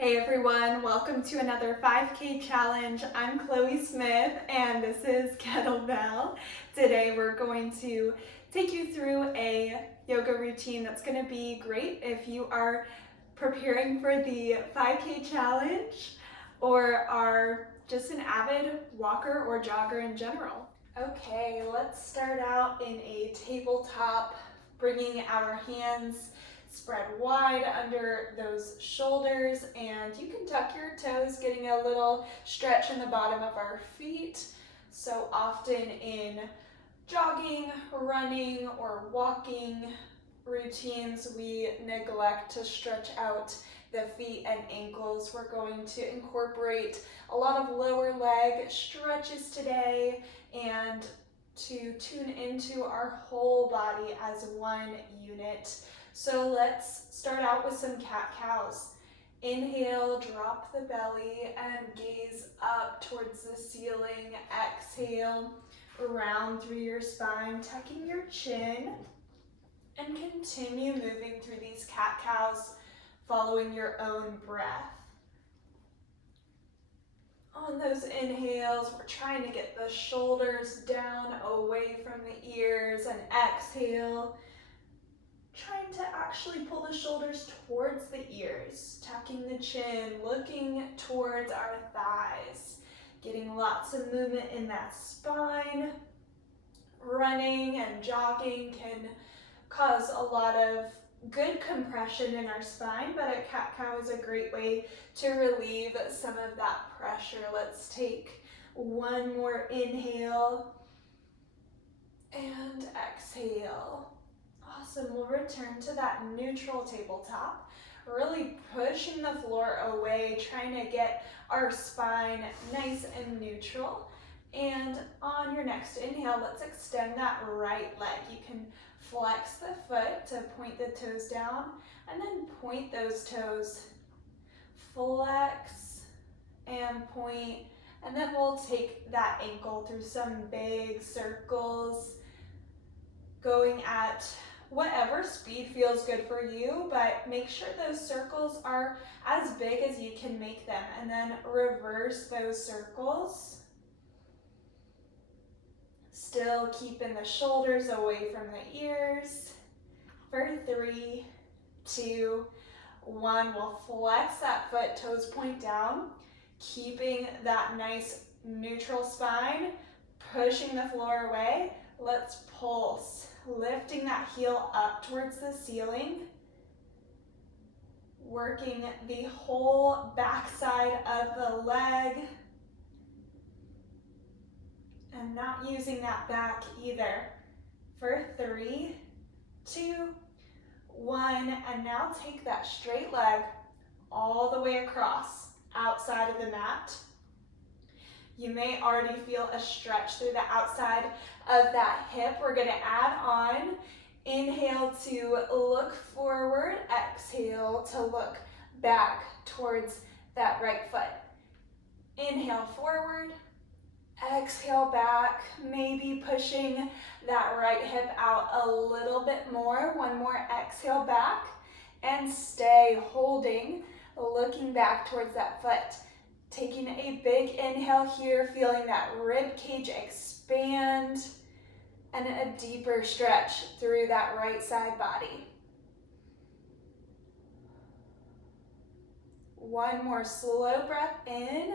Hey everyone, welcome to another 5K challenge. I'm Chloe Smith and this is Kettlebell. Today we're going to take you through a yoga routine that's going to be great if you are preparing for the 5K challenge or are just an avid walker or jogger in general. Okay, let's start out in a tabletop, bringing our hands spread wide under those shoulders, and you can tuck your toes, getting a little stretch in the bottom of our feet. So often in jogging, running, or walking routines, we neglect to stretch out the feet and ankles. We're going to incorporate a lot of lower leg stretches today and to tune into our whole body as one unit. So let's start out with some cat-cows. Inhale, drop the belly and gaze up towards the ceiling. Exhale, round through your spine, tucking your chin, and continue moving through these cat-cows, following your own breath. On those inhales, we're trying to get the shoulders down away from the ears, and exhale, trying to actually pull the shoulders towards the ears, tucking the chin, looking towards our thighs, getting lots of movement in that spine. Running and jogging can cause a lot of good compression in our spine, but a cat-cow is a great way to relieve some of that pressure. Let's take one more inhale and exhale. Awesome, we'll return to that neutral tabletop, really pushing the floor away, trying to get our spine nice and neutral. And on your next inhale, let's extend that right leg. You can flex the foot to point the toes down and then point those toes. Flex and point, and then we'll take that ankle through some big circles, going at whatever speed feels good for you, but make sure those circles are as big as you can make them, and then reverse those circles. Still keeping the shoulders away from the ears. For 3, 2, 1, we'll flex that foot, toes point down, keeping that nice neutral spine, pushing the floor away. Let's pulse, lifting that heel up towards the ceiling, working the whole backside of the leg, and not using that back either. For 3, 2, 1, and now take that straight leg all the way across, outside of the mat. You may already feel a stretch through the outside of that hip. We're gonna add on. Inhale to look forward, exhale to look back towards that right foot. Inhale forward, exhale back, maybe pushing that right hip out a little bit more. One more exhale back, and stay holding, looking back towards that foot. Taking a big inhale here, feeling that rib cage expand, and a deeper stretch through that right side body. One more slow breath in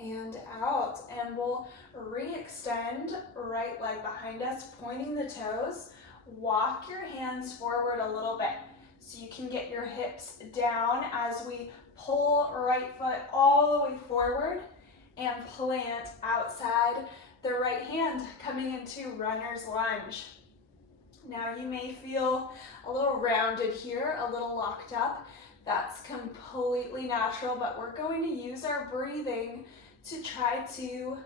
and out, and we'll re-extend right leg behind us, pointing the toes. Walk your hands forward a little bit so you can get your hips down as we pull right foot all the way forward and plant outside the right hand, coming into runner's lunge. Now you may feel a little rounded here, a little locked up. That's completely natural, but we're going to use our breathing to try to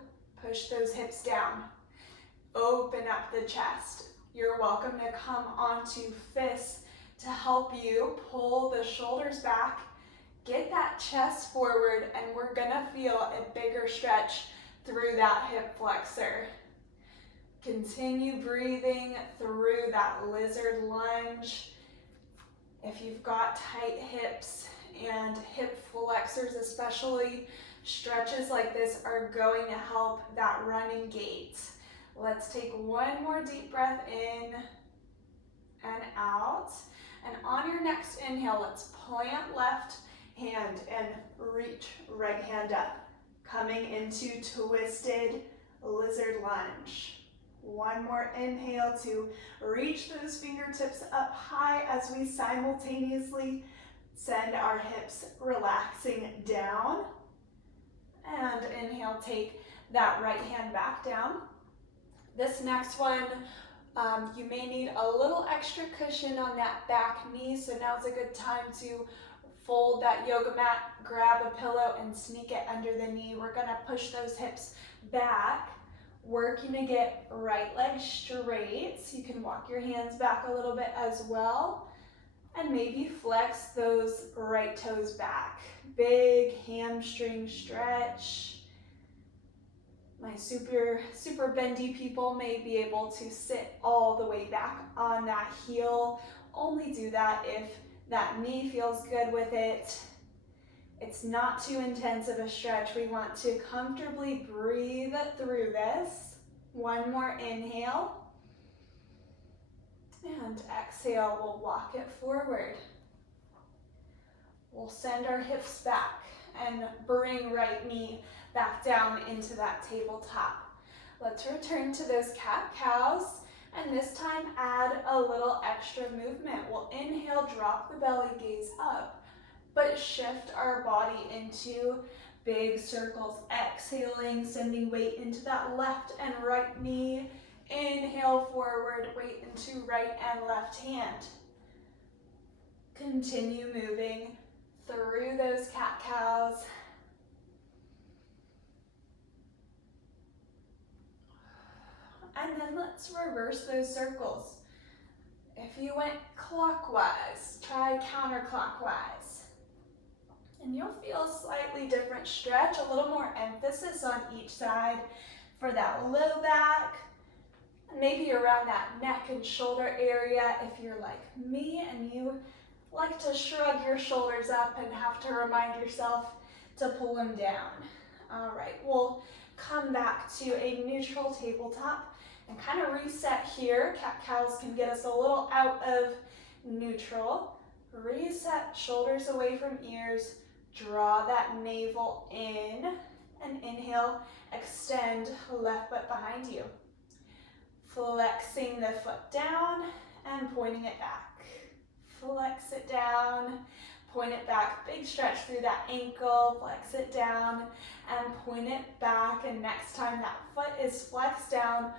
push those hips down. Open up the chest. You're welcome to come onto fists to help you pull the shoulders back, get that chest forward, and we're gonna feel a bigger stretch through that hip flexor. Continue breathing through that lizard lunge. If you've got tight hips, and hip flexors especially. Stretches like this are going to help that running gait. Let's take one more deep breath in and out. And on your next inhale, let's plant left hand and reach right hand up. Coming into twisted lizard lunge. One more inhale to reach those fingertips up high as we simultaneously send our hips relaxing down. And inhale, take that right hand back down. This next one, you may need a little extra cushion on that back knee, so now's a good time to fold that yoga mat, grab a pillow, and sneak it under the knee. We're gonna push those hips back, working to get right leg straight. So you can walk your hands back a little bit as well, and maybe flex those right toes back. Big hamstring stretch. My super bendy people may be able to sit all the way back on that heel. Only do that if that knee feels good with it. It's not too intense of a stretch. We want to comfortably breathe through this. One more inhale. And exhale, we'll walk it forward. We'll send our hips back and bring right knee back down into that tabletop. Let's return to those cat-cows, and this time add a little extra movement. We'll inhale, drop the belly, gaze up, but shift our body into big circles. Exhaling, sending weight into that left and right knee. Inhale forward, weight into right and left hand. Continue moving through those cat-cows. And then let's reverse those circles. If you went clockwise, try counterclockwise. And you'll feel a slightly different stretch, a little more emphasis on each side for that low back, and maybe around that neck and shoulder area if you're like me and you like to shrug your shoulders up and have to remind yourself to pull them down. All right, we'll come back to a neutral tabletop and kind of reset here. Cat-cows can get us a little out of neutral. Reset, shoulders away from ears. Draw that navel in, and inhale, extend left foot behind you. Flexing the foot down and pointing it back. Flex it down, point it back. Big stretch through that ankle, flex it down and point it back. And next time that foot is flexed down,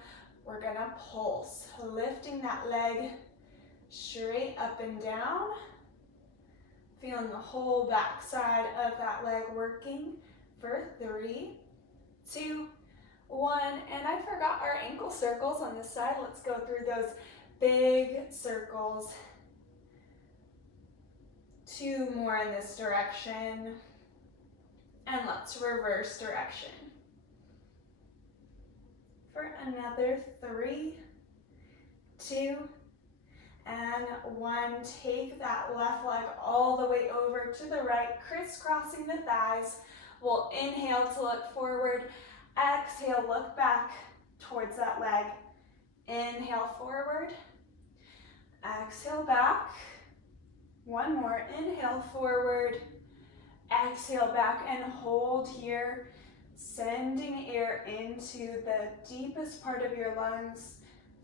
we're gonna pulse, lifting that leg straight up and down. Feeling the whole back side of that leg working for 3, 2, 1. And I forgot our ankle circles on this side. Let's go through those big circles. 2 more in this direction. And let's reverse direction. For another 3, 2, and 1. Take that left leg all the way over to the right, crisscrossing the thighs. We'll inhale to look forward. Exhale, look back towards that leg. Inhale forward. Exhale back. 1 more. Inhale forward. Exhale back and hold here. Sending air into the deepest part of your lungs.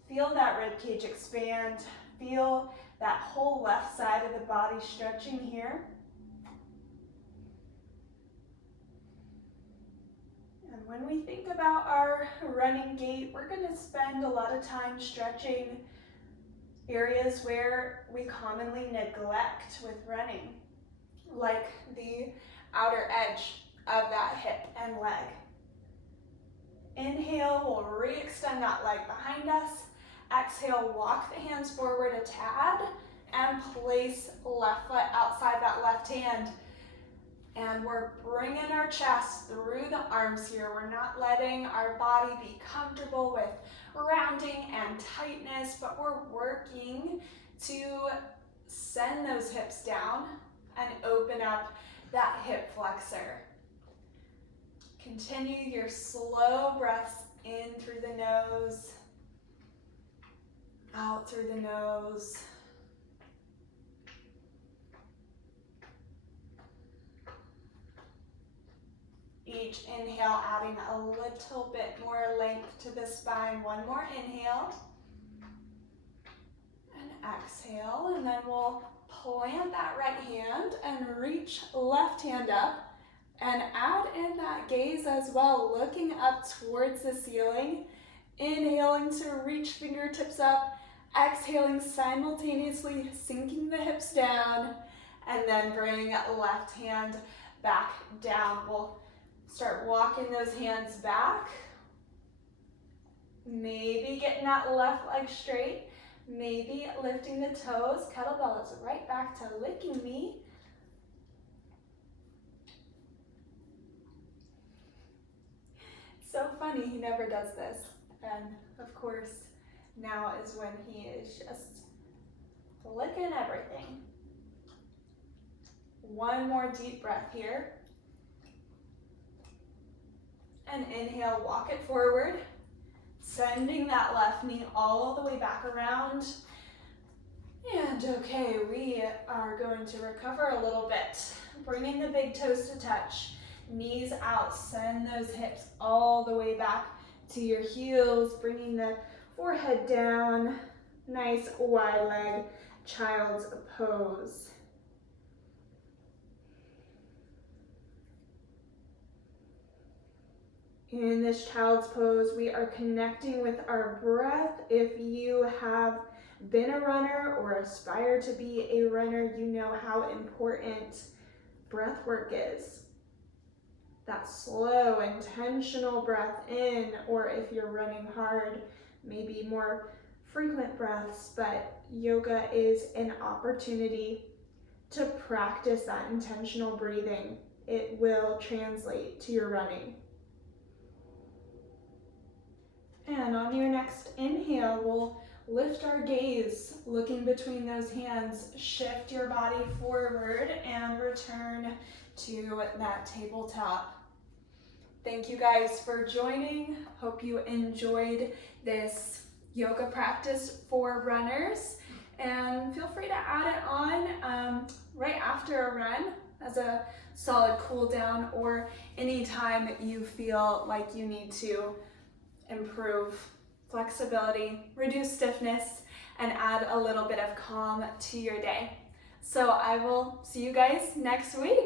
Feel that ribcage expand. Feel that whole left side of the body stretching here. And when we think about our running gait, we're going to spend a lot of time stretching areas where we commonly neglect with running, like the outer edge of that hip and leg. Inhale, we'll re-extend that leg behind us. Exhale, walk the hands forward a tad and place left foot outside that left hand. And we're bringing our chest through the arms here. We're not letting our body be comfortable with rounding and tightness, but we're working to send those hips down and open up that hip flexor. Continue your slow breaths in through the nose, out through the nose. Each inhale adding a little bit more length to the spine. One more inhale. And exhale, and then we'll plant that right hand and reach left hand up. And add in that gaze as well, looking up towards the ceiling. Inhaling to reach fingertips up. Exhaling, simultaneously sinking the hips down. And then bring left hand back down. We'll start walking those hands back. Maybe getting that left leg straight. Maybe lifting the toes. Kettlebell is right back to licking me. So funny, he never does this. And of course, now is when he is just licking everything. One more deep breath here. And inhale, walk it forward. Sending that left knee all the way back around. And okay, we are going to recover a little bit. Bringing the big toes to touch. Knees out, send those hips all the way back to your heels, bringing the forehead down. Nice wide leg, child's pose. In this child's pose, we are connecting with our breath. If you have been a runner or aspire to be a runner, you know how important breath work is. That slow, intentional breath in, or if you're running hard, maybe more frequent breaths, but yoga is an opportunity to practice that intentional breathing. It will translate to your running. And on your next inhale, we'll lift our gaze, looking between those hands, shift your body forward and return to that tabletop. Thank you guys for joining. Hope you enjoyed this yoga practice for runners. And feel free to add it on right after a run as a solid cool down, or anytime you feel like you need to improve flexibility, reduce stiffness, and add a little bit of calm to your day. So I will see you guys next week.